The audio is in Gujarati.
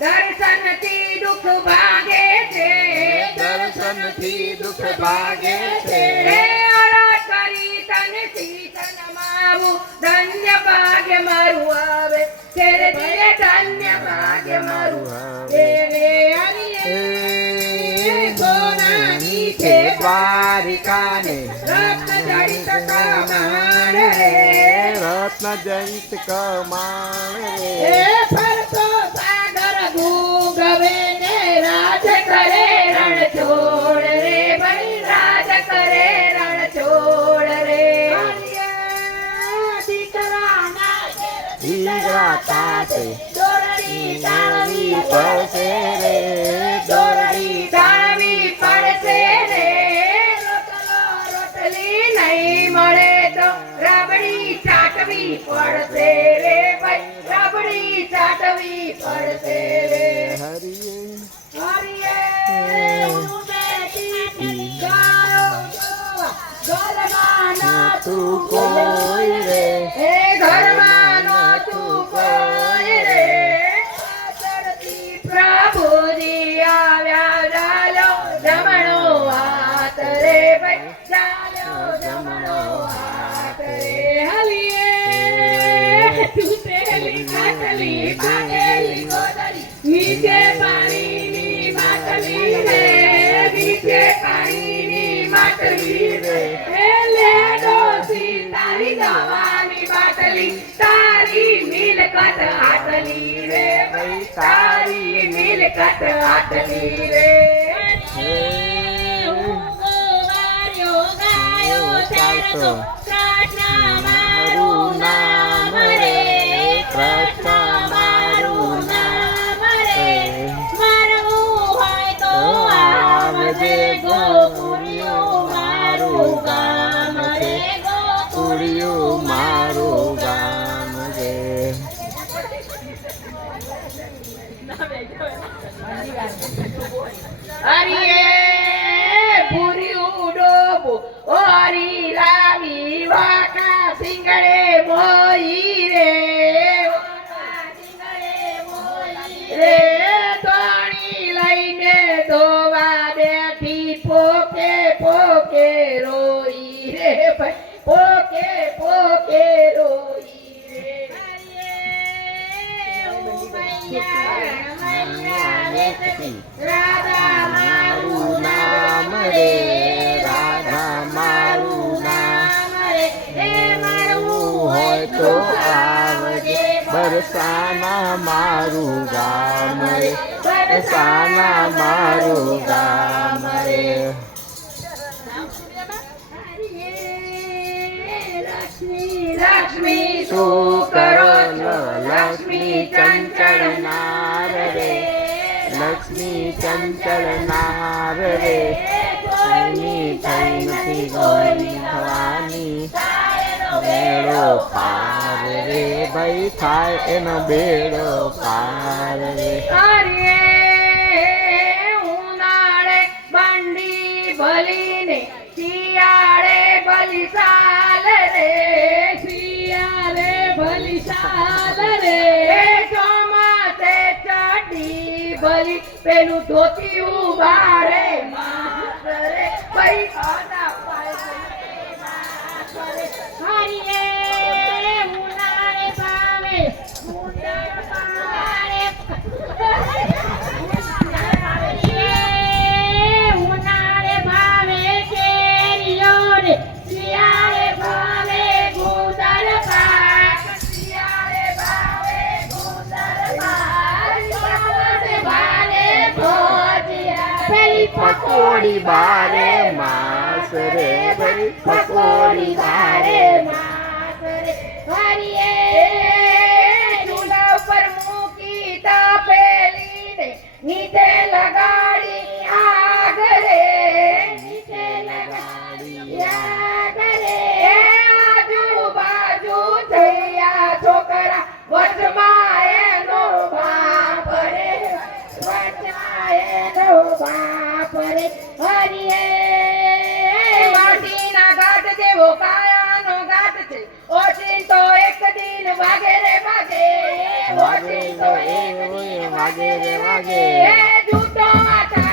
દર્શનથી દુઃખ ભાગે છે દર્શનથી દુઃખ ભાગે છે હે અરજ કરી તને શીશ નમાવું ધન્ય ભાગ્ય મારું આવે તેરે દિલે ધન્ય ભાગ્ય મારું આવે રે હરિયે સોનાની છે દ્વારિકાને રત્ન જડિત કમાણ રે રત્ન જડિત કમાણ હે રે ફરતો સાગર ભૂગવે ને રાજ કરે રણ છોડ રે ભાઈ રાજ કરે રણ છોડ રે દીકરાના દીકરા તાતે દોરડી તાળવી પડશે રે દોરડી તાળવી પડશે રે રોટલો રોટલી નહીં મળે તો રબડી ચાટવી પડશે રે ભાઈ રબડી ચાટવી પડશે રે હરિયે હરિયે ઉમેદી ગાયો જોવા ઘરમાં તું કોઈ રે હે ઘરમાં તું કોઈ રે પાછળથી પ્રભુજી આવ્યા ચાલો જમણો હાથ રે ભાઈ ચાલો જમણો હાથ રે હલિયે તૂટેલી ખાટલી ભાગેલી ગોદડી નીચે પાણીની માટલી રે નીચે પાણીની માટલી રે હે લેડો તારી દવાની બાટલી તારી મિલકત આટલી રે ભાઈ તારી મિલકત આટલી રે ચાલતો કૃષ્ણ મારું નામ રે કૃષ્ણ મારું નામ રે મારવું હોય તો આવજે ગોકુળિયું મારું ગામ રે કુડિયું મારું ગામ રે હરિયે ભૂર્યું ડોબો ઓરી લાવી વાકા સિંગડે મોઈ રે વાકા સિંગડે મોઈ રે તોણી લઈને ધોવા બેઠી પોકે પોકે રોઈ રે ભાઈ પોકે પોકે રોઈ રે રાધા મારું નામ રે રાધા મારું નામ રે હે મારું હોય તો આવજે બરસાના મારું ગામ રે બરસાના મારું ગામ રે લક્ષ્મી શું કરો છો લક્ષ્મી ચંચળ નાર રે લક્ષ્મી ચંચળ નાર રે કોઈની થઈ નથી કોઈની થવાની બેડો પાર રે ભાઈ થાય એનો બેડો પાર રે હરિયે ઉનાળે બંડી ભલીને શિયાળે બલિસાલ રે શિયાળે બલિસાલ રે ચોમાસે ચડી ભલી પેલું ધોતિયું બારે માસ રે પૈસા હરિયે ઉનાળે ભાવે ઉનાળે ભાવે કેરીઓ રે શિયાળે ભાવે ગુદર પાક શિયાળે ભાવે ગુદર પાક ચોમાસે ભાવે ભજીયા પેલી પકોડી બારે માસ રે ભાઈ પકોડી બારે માસ રે હરિયે ચૂલા ઉપર મૂકી તપેલી ને નીચે લગાડી આગ રે નીચે લગાડી આગ રે આજુબાજુ થયા છોકરા વચમાં એનો બાપ રે વચમાં એનો બાપ રે હરિયે માટીના ઘાટ જેવો કાયાનો ઘાટ છે ઓચિંતો એક દિન વાગે રે વાગે વાગે તો એવું વાગે રે વાગે એ જૂઠો વાત